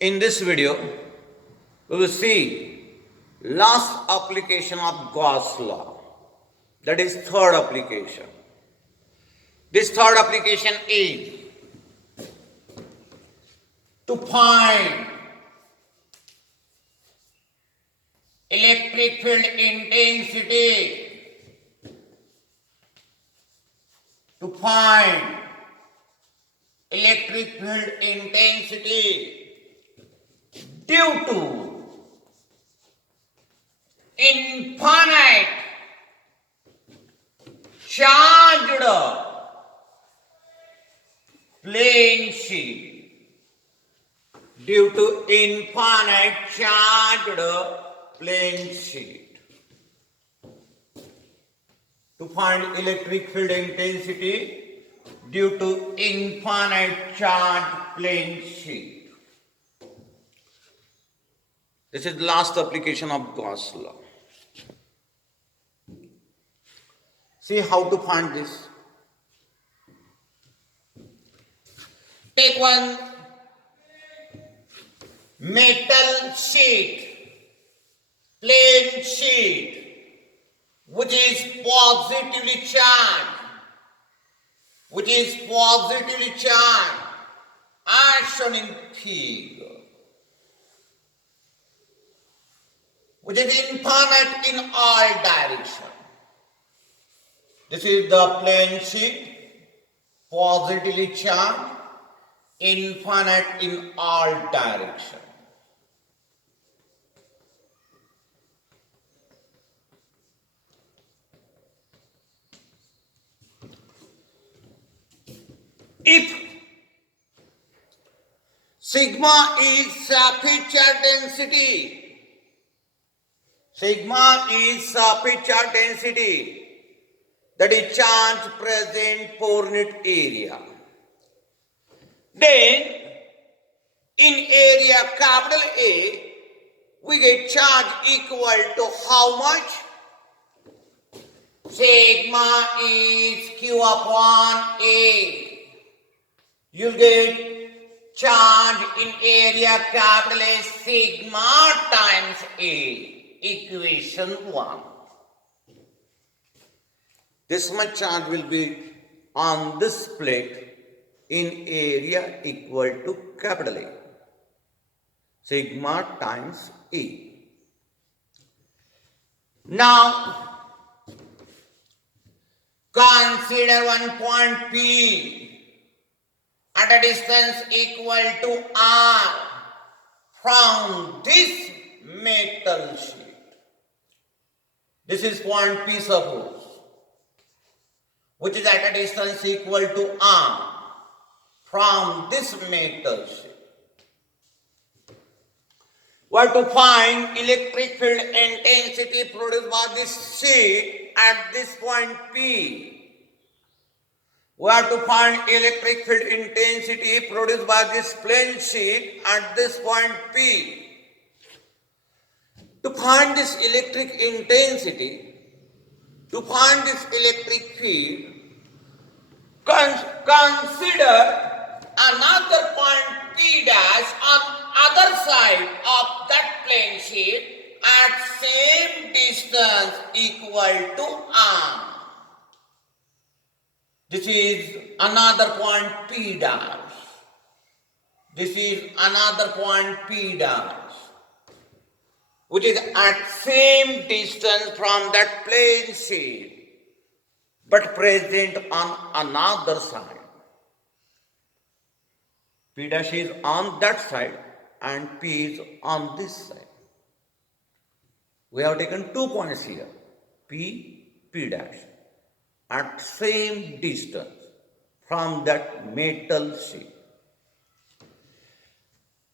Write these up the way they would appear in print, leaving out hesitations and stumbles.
In this video, we will see last application of Gauss law. That is third application. This third application is to find electric field intensity. To find electric field intensity due to infinite charged plane sheet. Due to infinite charged plane sheet. To find electric field intensity due to infinite charged plane sheet. This is the last application of Gauss law. See how to find this. Take one metal sheet, plain sheet, which is positively charged, as shown in figure, which is infinite in all directions. This is the plane sheet, positively charged, infinite in all directions. If sigma is surface charge density, that is charge present per unit area, then in area capital A, we get charge equal to how much? Sigma is Q upon A. You'll get charge in area capital A sigma times A. Equation 1. This much charge will be on this plate in area equal to capital A. Sigma times A. Now, consider one point P at a distance equal to R from this metal sheet. This is point P, suppose, which is at a distance equal to R from this metal sheet. We have to find electric field intensity produced by this sheet at this point P. We have to find electric field intensity produced by this plane sheet at this point P. To find this electric intensity, to find this electric field, consider another point P dash on other side of that plane sheet at same distance equal to R. This is another point P dash. This is another point P dash, which is at same distance from that plane sheet, but present on another side. P dash is on that side and P is on this side. We have taken 2 points here, P, P dash, at same distance from that metal sheet.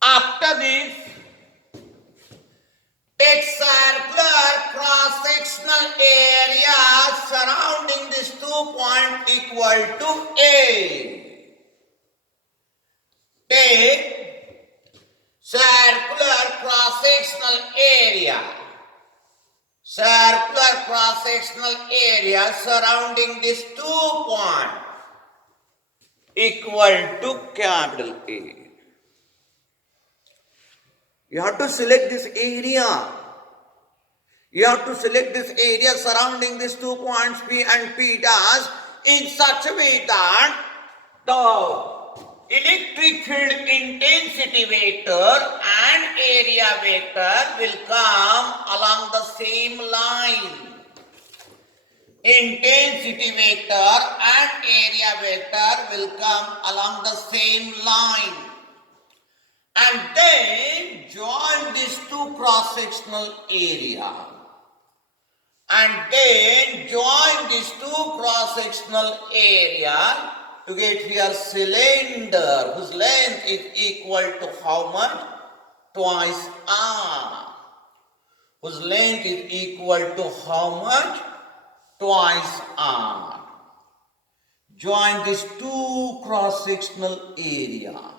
After this, take circular cross-sectional area surrounding this 2 point equal to A. Take circular cross-sectional area surrounding this 2 point equal to capital A. You have to select this area. You have to select this area surrounding these 2 points P and P dash in such a way that the electric field intensity vector and area vector will come along the same line. Intensity vector and area vector will come along the same line. And then join these two cross-sectional area. And then join these two cross-sectional area to get here cylinder whose length is equal to how much? Twice r. Whose length is equal to how much? Twice r. Join these two cross-sectional areas.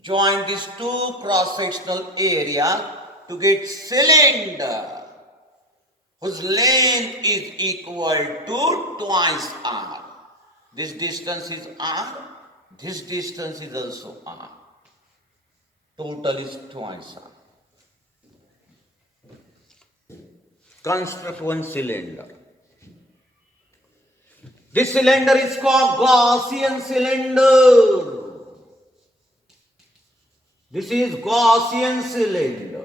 Join these two cross-sectional areas to get cylinder whose length is equal to twice r. This distance is r, this distance is also r. Total is twice r. Construct one cylinder. This cylinder is called Gaussian cylinder. This is Gaussian cylinder.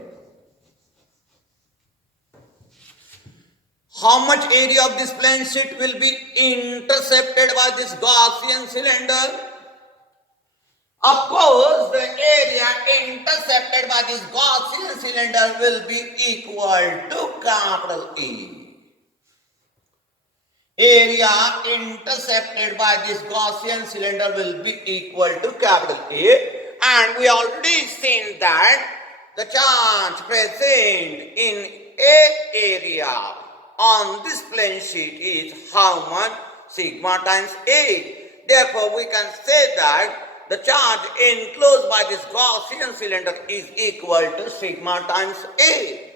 How much area of this plane sheet will be intercepted by this Gaussian cylinder? Of course, the area intercepted by this Gaussian cylinder will be equal to capital A. Area intercepted by this Gaussian cylinder will be equal to capital A. And we already seen that the charge present in A area on this plane sheet is how much? Sigma times A. Therefore, we can say that the charge enclosed by this Gaussian cylinder is equal to sigma times A.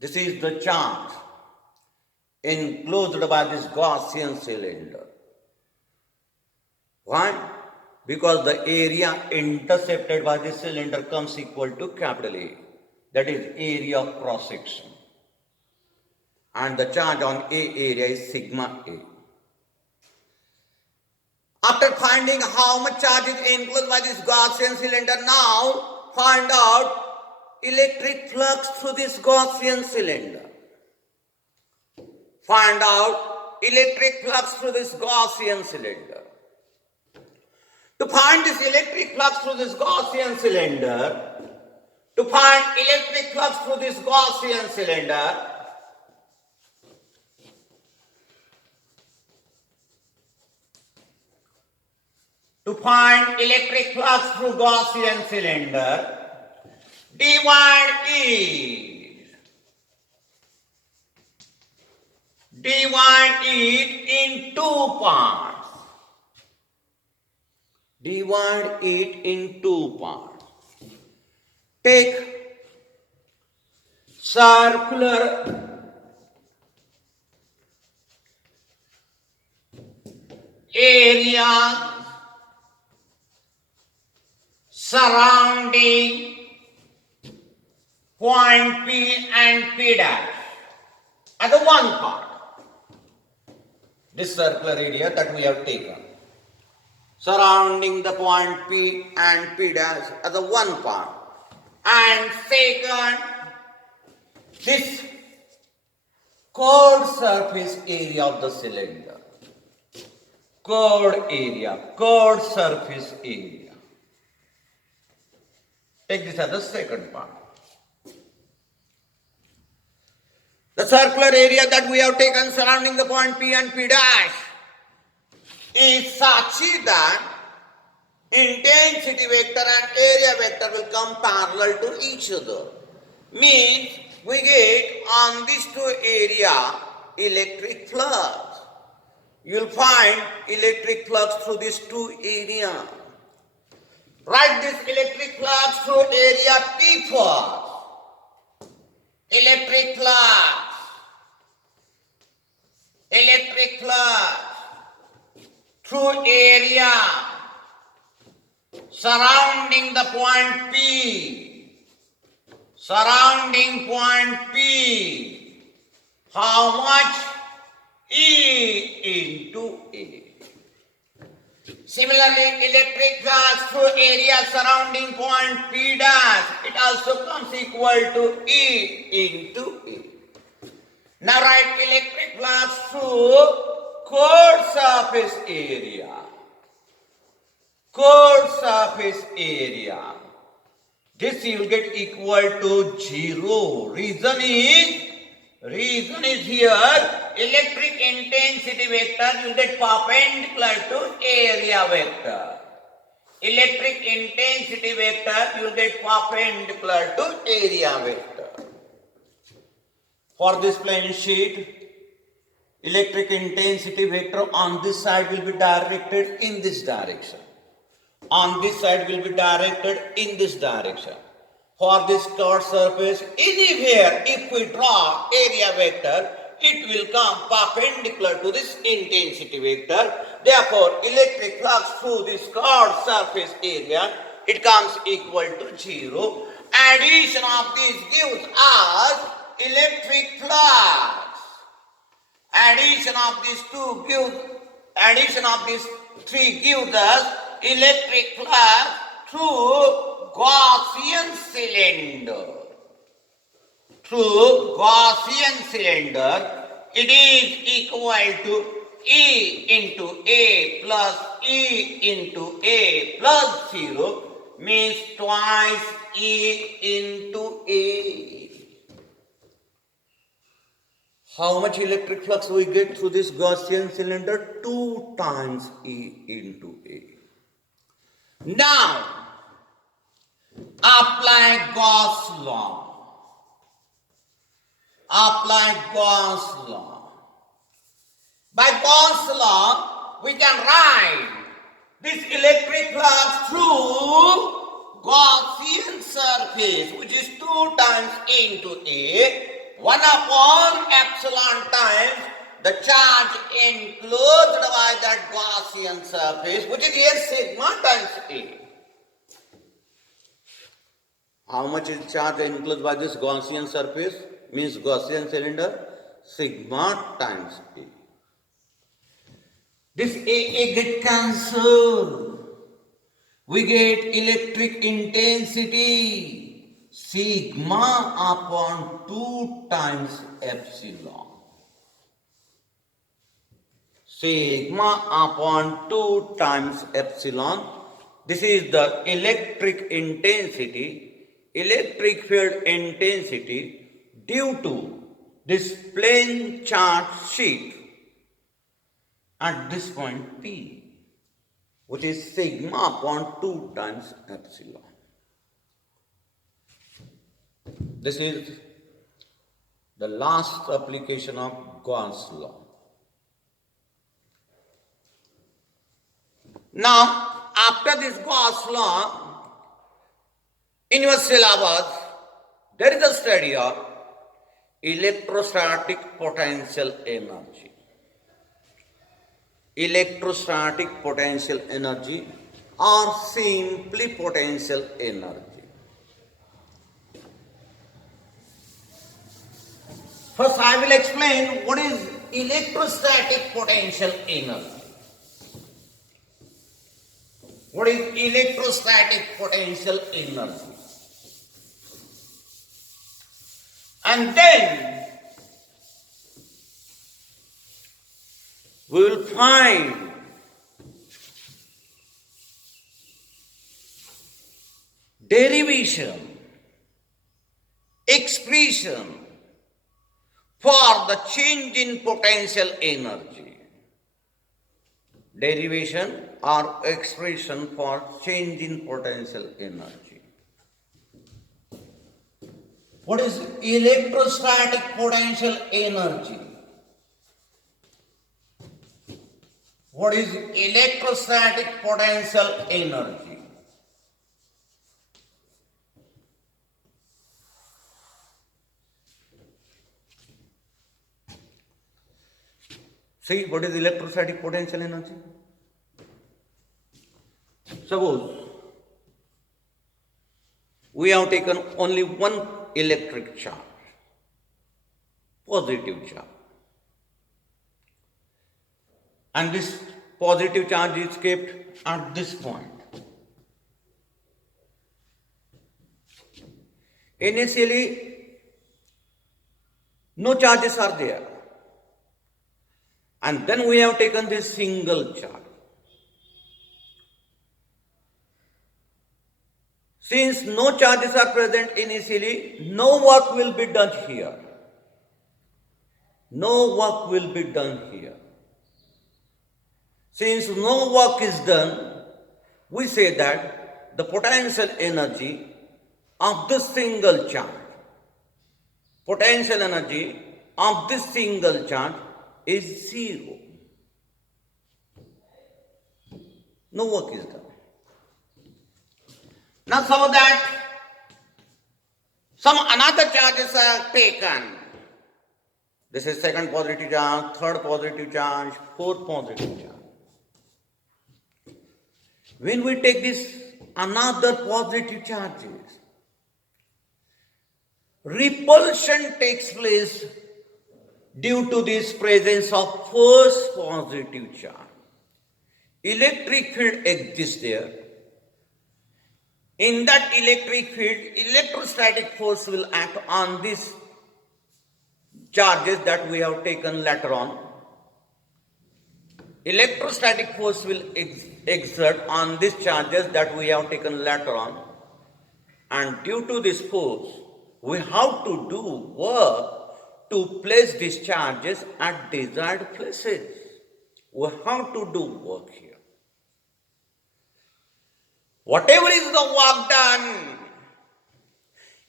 This is the charge enclosed by this Gaussian cylinder. Why? Because the area intercepted by this cylinder comes equal to capital A. That is area of cross section. And the charge on A area is sigma A. After finding how much charge is enclosed by this Gaussian cylinder, now find out electric flux through this Gaussian cylinder. Find out electric flux through this Gaussian cylinder. To find this electric flux through this Gaussian cylinder, to find electric flux through this Gaussian cylinder, to find electric flux through Gaussian cylinder, divide it in two parts. Divide it in two parts. Take circular area surrounding point P and P dash as the one part. This circular area that we have taken surrounding the point P and P dash as the one part. And second, this chord surface area of the cylinder. Chord area, chord surface area. Take this as the second part. The circular area that we have taken surrounding the point P and P dash is such that intensity vector and area vector will come parallel to each other. Means we get on these two area electric flux. You'll find electric flux through these two areas. Write this electric flux through area P first. Electric flux through area surrounding the point P, surrounding point P, how much? E into A. Similarly, electric flux through area surrounding point P dash, it also comes equal to E into A. Now write electric flux through core surface area. Core surface area. This you will get equal to 0. Reason is here electric intensity vector you will get perpendicular to area vector. Electric intensity vector you will get perpendicular to area vector. For this plane sheet, electric intensity vector on this side will be directed in this direction. On this side will be directed in this direction. For this curved surface, anywhere if we draw area vector, it will come perpendicular to this intensity vector. Therefore, electric flux through this curved surface area, it comes equal to 0. Addition of these gives us electric flux. Addition of these three gives us electric flux through Gaussian cylinder. Through Gaussian cylinder, it is equal to E into A plus E into A plus 0, means twice E into A. How much electric flux we get through this Gaussian cylinder? 2 times E into A. Now, apply Gauss law. Apply Gauss law. By Gauss law, we can write this electric flux through Gaussian surface, which is 2 times E into A, 1 upon epsilon times the charge enclosed by that Gaussian surface, which is here sigma times A. How much is charge enclosed by this Gaussian surface? Means Gaussian cylinder, sigma times A. This A get cancelled. We get electric intensity, sigma upon 2 times epsilon. Sigma upon 2 times epsilon. This is the electric intensity, electric field intensity due to this plane charge sheet at this point P, which is sigma upon 2 times epsilon. This is the last application of Gauss law. Now, after this Gauss law, in your syllabus, there is a study of electrostatic potential energy. Electrostatic potential energy or simply potential energy. First, I will explain what is electrostatic potential energy. What is electrostatic potential energy? And then we will find derivation, expression for the change in potential energy. Derivation or expression for change in potential energy. What is electrostatic potential energy? What is electrostatic potential energy? See, what is electrostatic potential energy? Suppose we have taken only one electric charge, positive charge. And this positive charge is kept at this point. Initially, no charges are there. And then we have taken this single charge. Since no charges are present initially, no work will be done here. No work will be done here. Since no work is done, we say that the potential energy of this single charge, potential energy of this single charge is zero. No work is done. Now so that some another charges are taken. This is second positive charge, third positive charge, fourth positive charge. When we take this another positive charges, repulsion takes place due to this presence of first positive charge. Electric field exists there. In that electric field, electrostatic force will act on these charges that we have taken later on. Electrostatic force will exert on these charges that we have taken later on. And due to this force, we have to do work to place these charges at desired places. We have to do work here. Whatever is the work done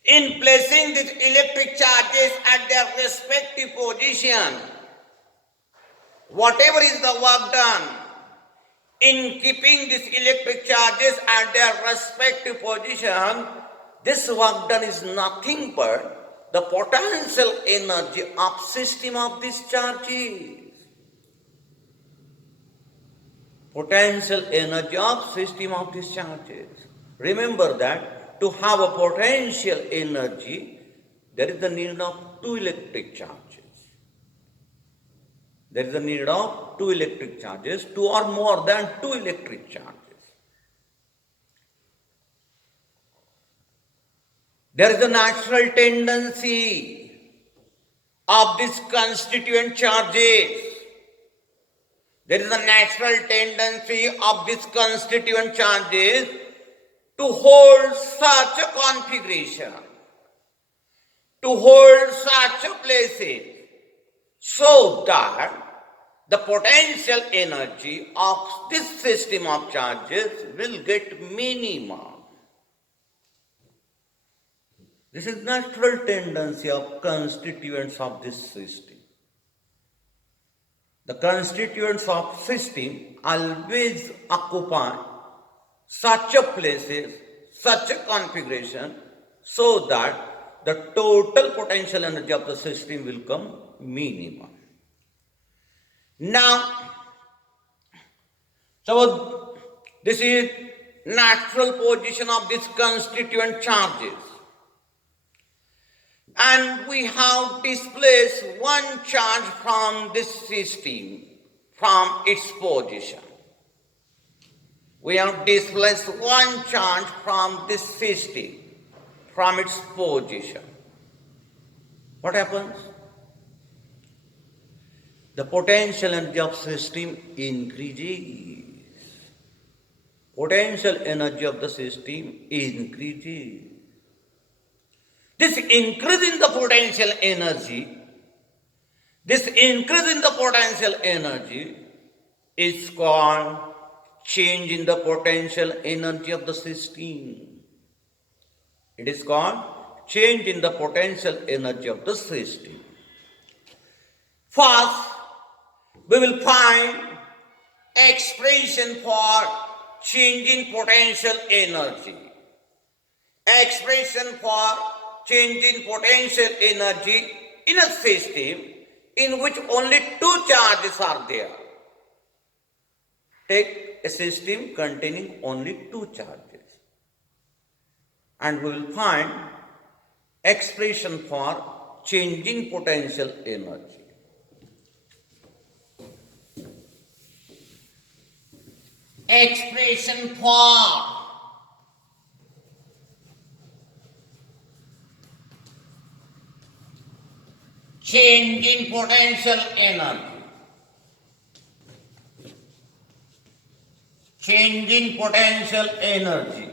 in placing these electric charges at their respective position, whatever is the work done in keeping these electric charges at their respective position, this work done is nothing but the potential energy of system of these charges. Potential energy of system of these charges. Remember that to have a potential energy, there is the need of two electric charges. There is the need of two electric charges, two or more than two electric charges. There is a natural tendency of these constituent charges. There is a natural tendency of these constituent charges to hold such a configuration, to hold such a places, so that the potential energy of this system of charges will get minimum. This is natural tendency of constituents of this system. The constituents of system always occupy such a places, such a configuration, so that the total potential energy of the system will come minimum. Now, so this is natural position of these constituent charges. And we have displaced one charge from this system, from its position. We have displaced one charge from this system, from its position. What happens? The potential energy of system increases. Potential energy of the system increases. This increase in the potential energy is called change in the potential energy of the system. It is called change in the potential energy of the system. First, we will find expression for change in potential energy. Expression for change in potential energy in a system in which only two charges are there. Take a system containing only two charges. and we will find expression for changing potential energy. Expression for changing potential energy. Changing potential energy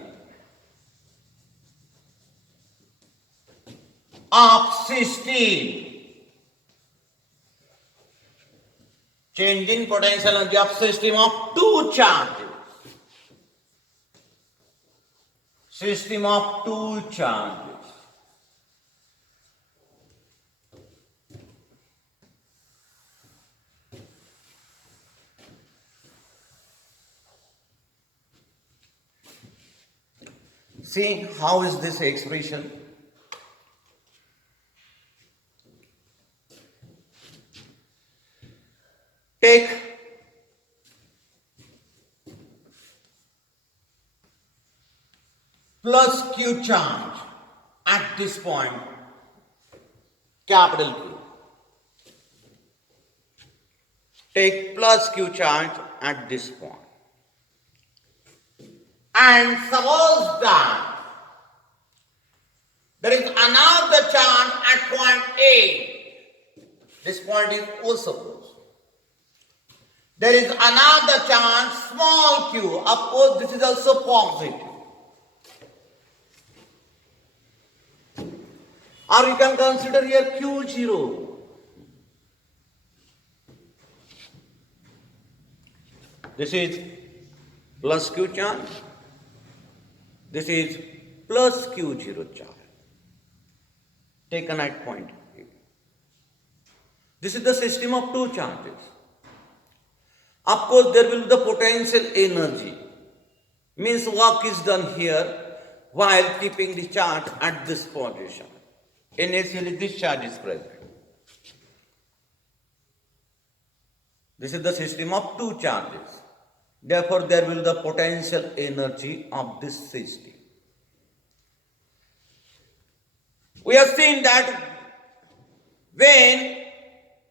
of system. Changing potential energy of system of two charges. System of two charges. See, how is this expression? Take plus Q charge at this point, capital Q. Take plus Q charge at this point. And suppose that there is another charge at point A. This point is O suppose. There is another charge, small q. Of course, this is also positive. Or you can consider here Q0. This is plus Q charge. This is plus Q0 charge. Taken at point A. This is the system of two charges. Of course, there will be the potential energy. Means work is done here while keeping the charge at this position. Initially, this charge is present. This is the system of two charges. Therefore, there will be the potential energy of this system. We have seen that when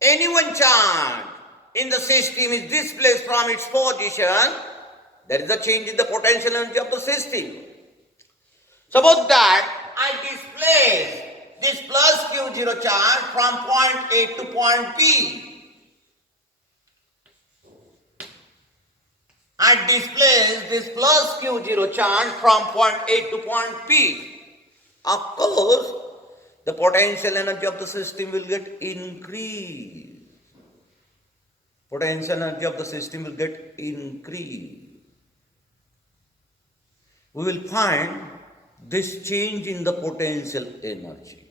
any one charge in the system is displaced from its position, there is a change in the potential energy of the system. Suppose that I displace this plus Q0 charge from point A to point B. I displace this plus Q0 charge from point A to point B. Of course, the potential energy of the system will get increased. Potential energy of the system will get increased. We will find this change in the potential energy.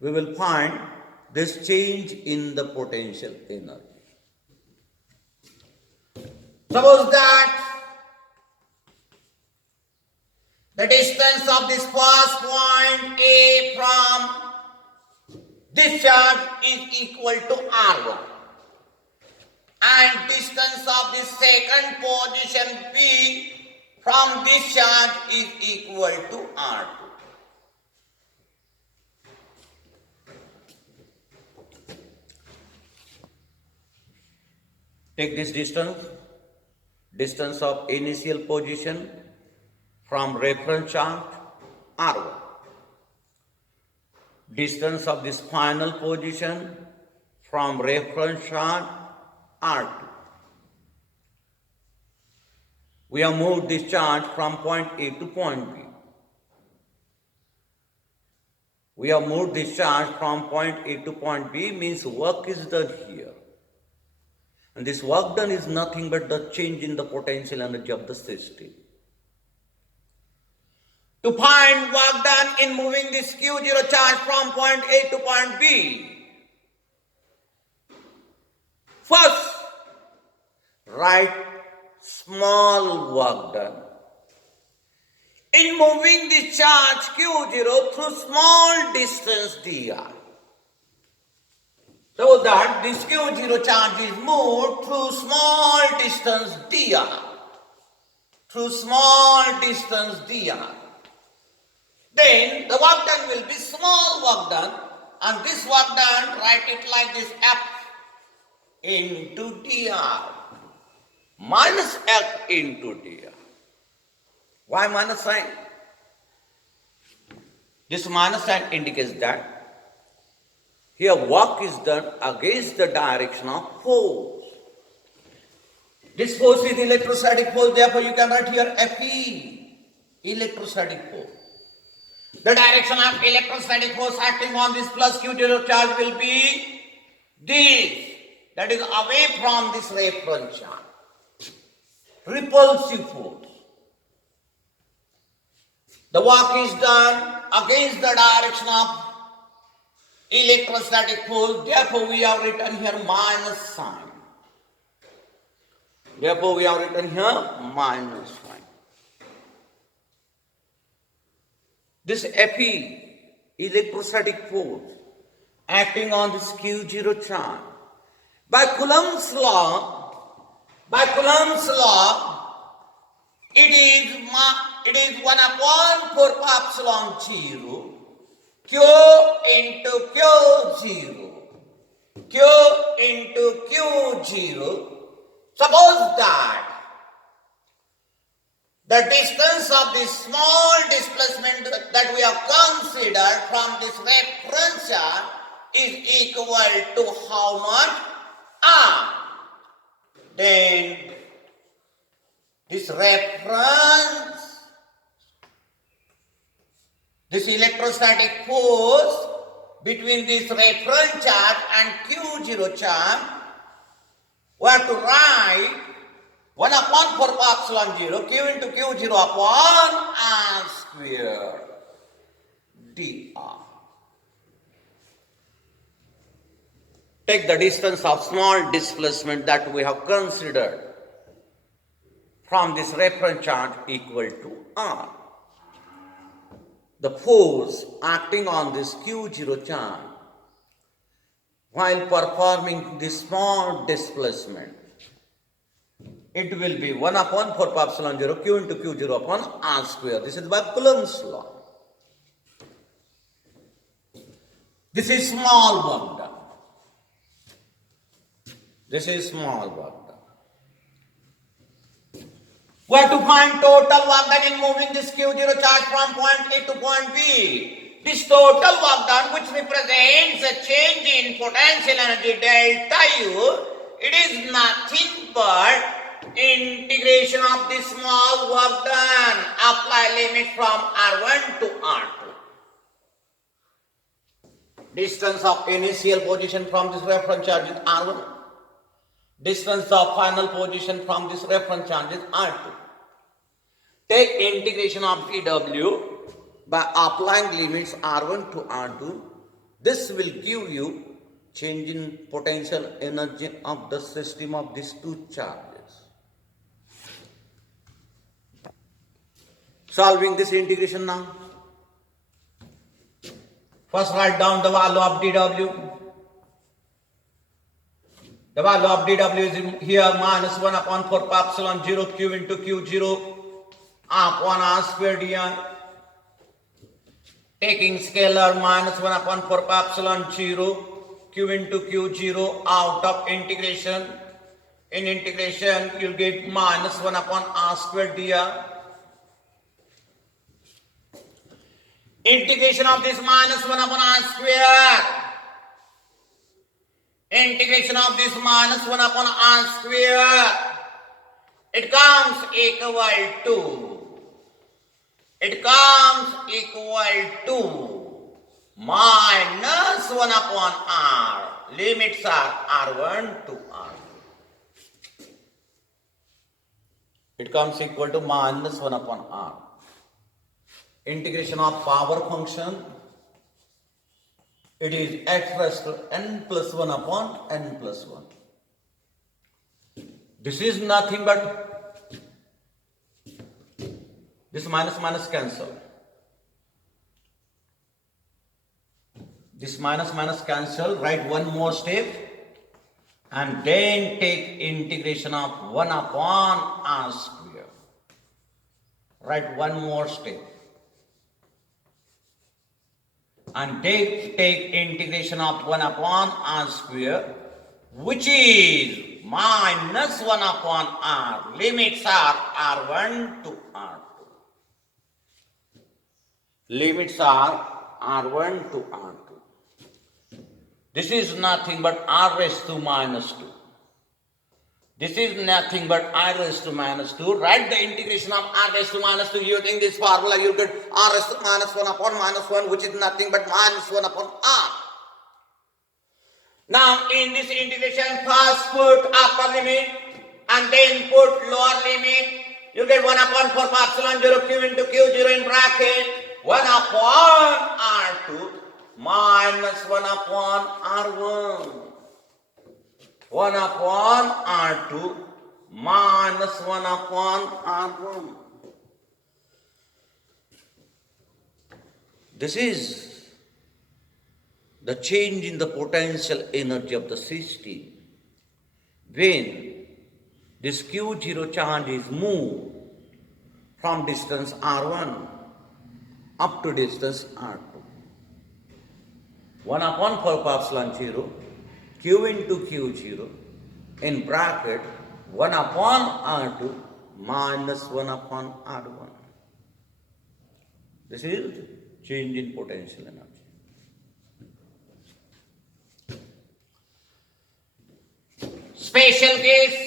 We will find this change in the potential energy. Suppose that the distance of this first point A from this charge is equal to R1. And distance of the second position B from this charge is equal to R2. Take this distance of initial position from reference charge R1. Distance of this final position from reference charge R2. We have moved this charge from point A to point B. We have moved this charge from point A to point B means work is done here. And this work done is nothing but the change in the potential energy of the system. To find work done in moving this Q0 charge from point A to point B, first, write small work done in moving the charge Q0 through small distance dr. So that this Q0 charge is moved through small distance dr. Through small distance dr. then the work done will be small work done, and this work done, write it like this, F into dr minus F into dr. Why minus sign? This minus sign indicates that here work is done against the direction of force. This force is electrostatic force, therefore you can write here Fe, electrostatic force. The direction of electrostatic force acting on this plus Q0 charge will be this, that is away from this reference charge. Repulsive force. The work is done against the direction of electrostatic force, therefore we have written here minus sign. Therefore we have written here minus sign. This Fe, electrostatic force, acting on this Q0 charge. By Coulomb's law, it is 1 upon 4 pi epsilon 0 Q into Q0. Q into Q0. Suppose that the distance of this small displacement that we have considered from this reference charge is equal to how much? R. Then this reference, this electrostatic force between this reference charge and Q0 charge, we have to write 1 upon 4 pi epsilon 0 Q into Q0 upon R square dr. Take the distance of small displacement that we have considered from this reference charge equal to R. The force acting on this Q0 charge while performing this small displacement, it will be 1 upon 4 pi epsilon 0 Q into Q0 upon R square. This is by Coulomb's law. This is small work done. This is small work done. We have to find total work done in moving this Q0 charge from point A to point B. This total work done, which represents a change in potential energy delta U, it is nothing but integration of this small work done. Apply limit from R1 to R2. Distance of initial position from this reference charge is R1. Distance of final position from this reference charge is R2. Take integration of dW by applying limits R1 to R2. This will give you change in potential energy of the system of these two charges. Solving this integration now. First write down the value of dW. The value of dW is here minus 1 upon 4 pi epsilon 0 Q into Q0 upon R square dr. Taking scalar minus 1 upon 4 pi epsilon 0 Q into Q0 out of integration. In integration, you'll get minus 1 upon R square dr. Integration of this minus 1 upon R square. Integration of this minus 1 upon R square. It comes equal to minus 1 upon R. Limits are R1 to R2. It comes equal to minus 1 upon R. Integration of power function, it is x raised to n plus 1 upon n plus 1. This is nothing but this minus minus cancel. This minus minus cancel, write one more step and then take integration of 1 upon R square. Write one more step. and take integration of 1 upon r square, which is minus 1 upon r. Limits are r1 to r2. Limits are r1 to r2. This is nothing but r raised to minus 2. This is nothing but r raised to minus 2. Write the integration of r raised to minus 2 using this formula. You get r raised to minus 1 upon minus 1, which is nothing but minus 1 upon r. Now, in this integration, first put upper limit and then put lower limit. You get 1 upon 4 pi epsilon 0 q into q0 in bracket 1 upon r2 minus 1 upon r1. 1 upon r2 minus 1 upon r1. This is the change in the potential energy of the system when this q0 charge is moved from distance r1 up to distance r2. 1 upon 4 pi epsilon 0 q into q0 in bracket 1 upon r2 minus 1 upon r1. This is change in potential energy. Special case.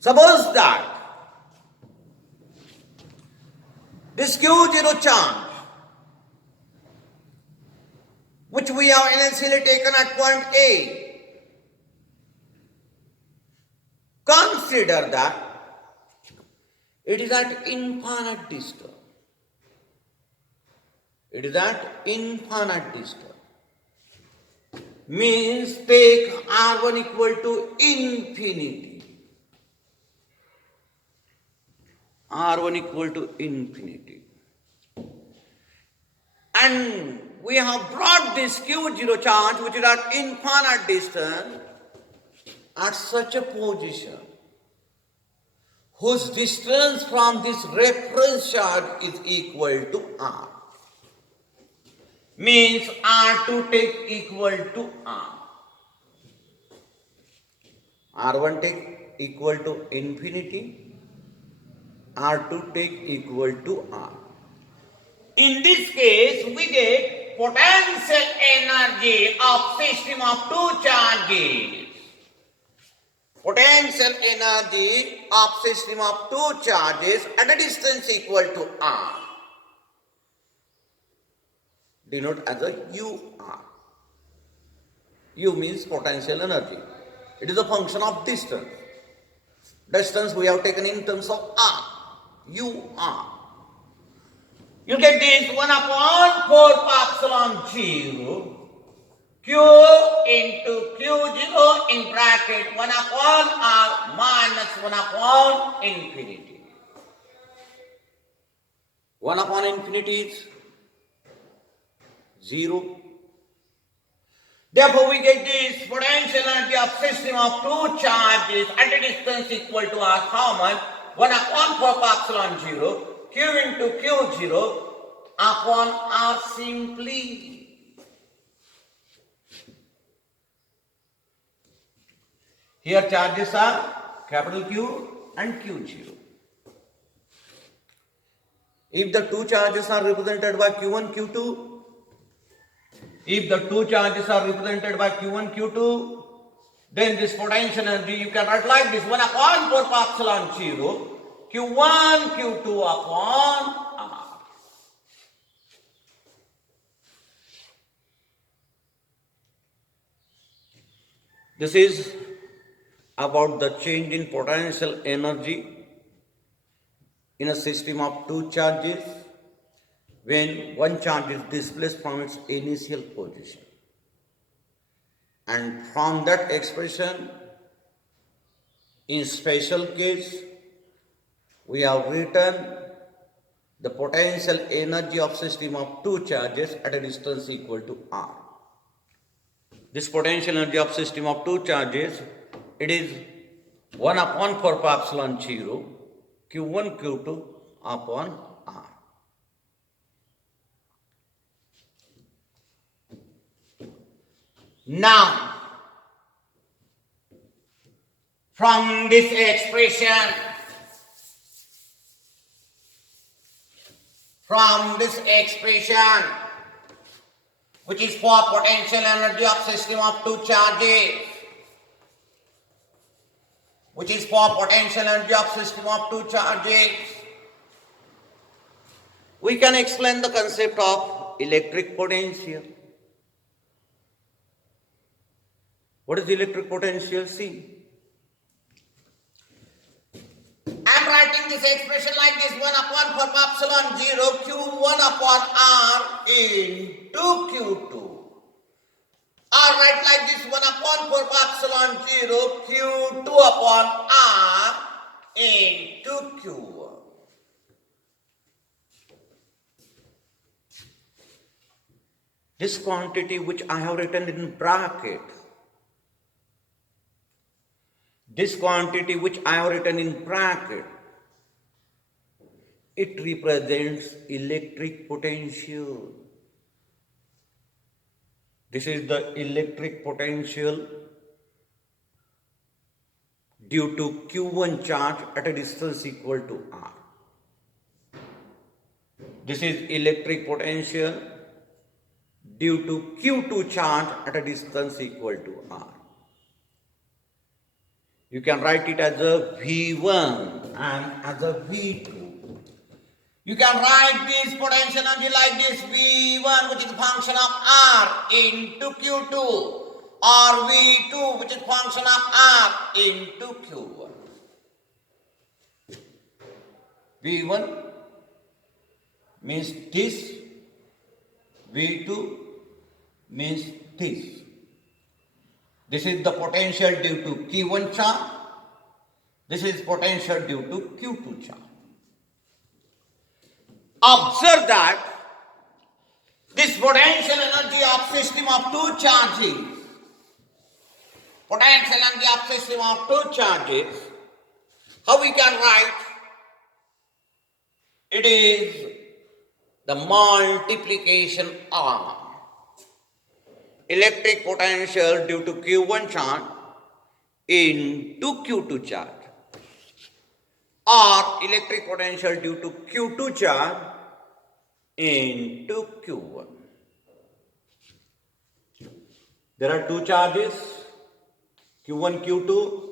Suppose that this q0 charge, which we have initially taken at point A, consider that it is at infinite distance. It is at infinite distance. Means take r1 equal to infinity. R1 equal to infinity. And we have brought this q0 charge, which is at infinite distance, at such a position whose distance from this reference charge is equal to r. Means r2 take equal to r. R1 take equal to infinity. R2 take equal to R. In this case, we get potential energy of system of two charges. Potential energy of system of two charges at a distance equal to R. Denote as a UR. U means potential energy. It is a function of distance. Distance we have taken in terms of R. UR. You get this 1 upon 4 pi epsilon 0 Q into Q0 in bracket 1 upon R minus 1 upon infinity. 1 upon infinity is 0. Therefore, we get this potential energy of system of two charges at a distance equal to R. How much? 1 upon 4 pi epsilon 0 Q into Q0 upon R simply. Here charges are capital Q and Q0. If the two charges are represented by Q1, Q2, then this potential energy you can write like this 1 upon 4 pi epsilon 0 Q1, Q2 upon R. This is about the change in potential energy in a system of two charges when one charge is displaced from its initial position. And from that expression, in special case, we have written the potential energy of system of two charges at a distance equal to R. This potential energy of system of two charges, it is 1 upon 4 pi epsilon 0 q1 q2 upon r. Now, from this expression, which is for potential energy of system of two charges, we can explain the concept of electric potential. What is electric potential? See, I am writing this expression like this: 1 upon 4 pi epsilon 0 q1 upon r into q2. Or write like this: 1 upon 4 pi epsilon 0 q2 upon r into q1. This quantity which I have written in bracket, it represents electric potential. This is the electric potential due to q1 charge at a distance equal to r. This is electric potential due to q2 charge at a distance equal to r. You can write it as a V1 and as a V2. You can write this potential energy like this: V1, which is a function of R into Q2, or V2, which is a function of R into Q1. V1 means this, V2 means this. This is the potential due to Q1 charge. This is potential due to Q2 charge. Observe that this potential energy of system of two charges, how we can write? It is the multiplication of electric potential due to Q1 charge into Q2 charge, or electric potential due to Q2 charge into Q1. There are two charges, Q1, Q2,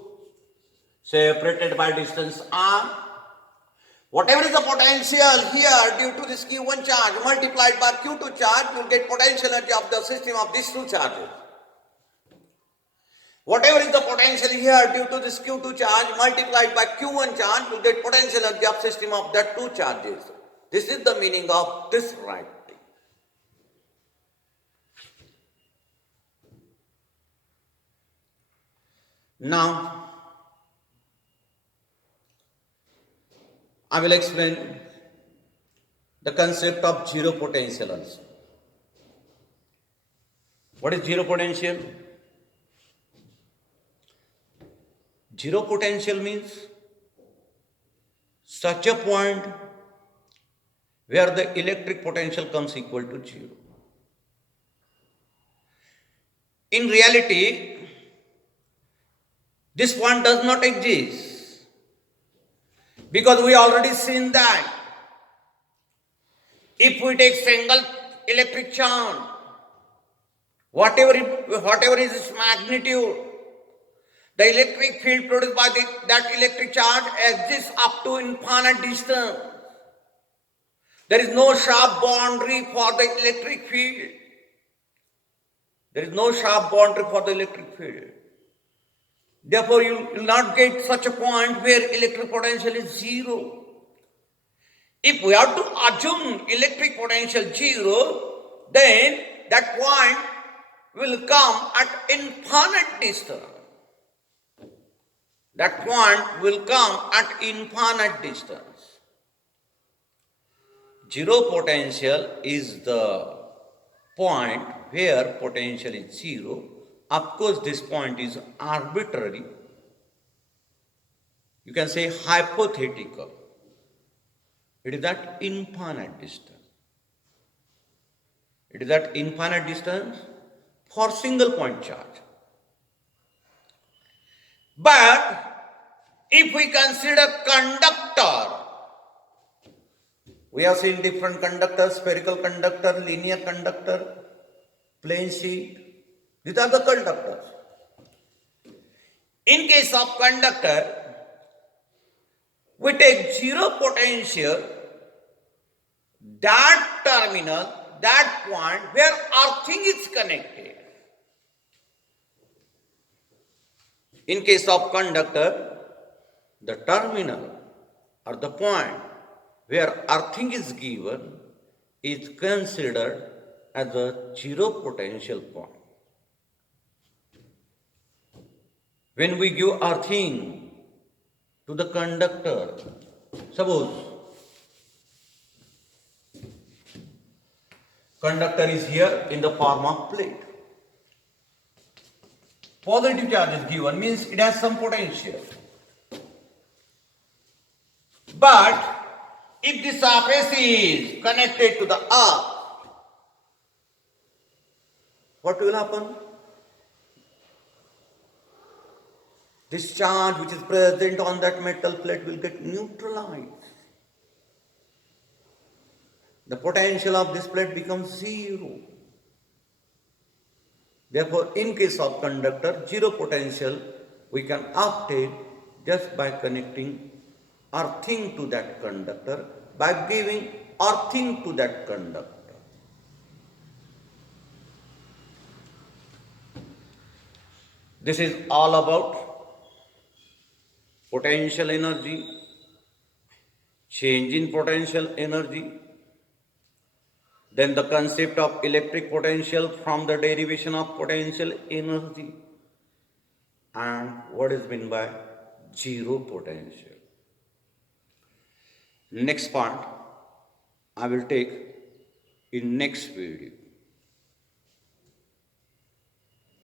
separated by distance r. Whatever is the potential here due to this Q1 charge multiplied by Q2 charge, you will get potential energy of the system of these two charges. Whatever is the potential here due to this Q2 charge multiplied by Q1 charge, you will get potential energy of system of that two charges. This is the meaning of this writing. Now, I will explain the concept of zero potential also. What is zero potential? Zero potential means such a point where the electric potential comes equal to zero. In reality, this point does not exist, because we already seen that if we take single electric charge, whatever is its magnitude, the electric field produced by that electric charge exists up to infinite distance. There is no sharp boundary for the electric field. Therefore, you will not get such a point where electric potential is zero. If we have to assume electric potential zero, then that point will come at infinite distance. Zero potential is the point where potential is zero. Of course, this point is arbitrary. you can say hypothetical. It is at infinite distance. It is at infinite distance for single point charge. But if we consider conductor, we have seen different conductors, spherical conductor, linear conductor, plane sheet. These are the conductors. In case of conductor, we take zero potential, that terminal, that point where earthing is connected. In case of conductor, the terminal or the point where earthing is given is considered as a zero potential point. When we give earthing to the conductor, suppose conductor is here in the form of plate. Positive charge is given, means it has some potential. But if the surface is connected to the earth, what will happen? This charge which is present on that metal plate will get neutralized. The potential of this plate becomes zero. Therefore, in case of conductor, zero potential we can obtain just by connecting earthing to that conductor, by giving earthing to that conductor. This is all about potential energy, change in potential energy, then the concept of electric potential from the derivation of potential energy, and what is meant by zero potential. Next part I will take in next video.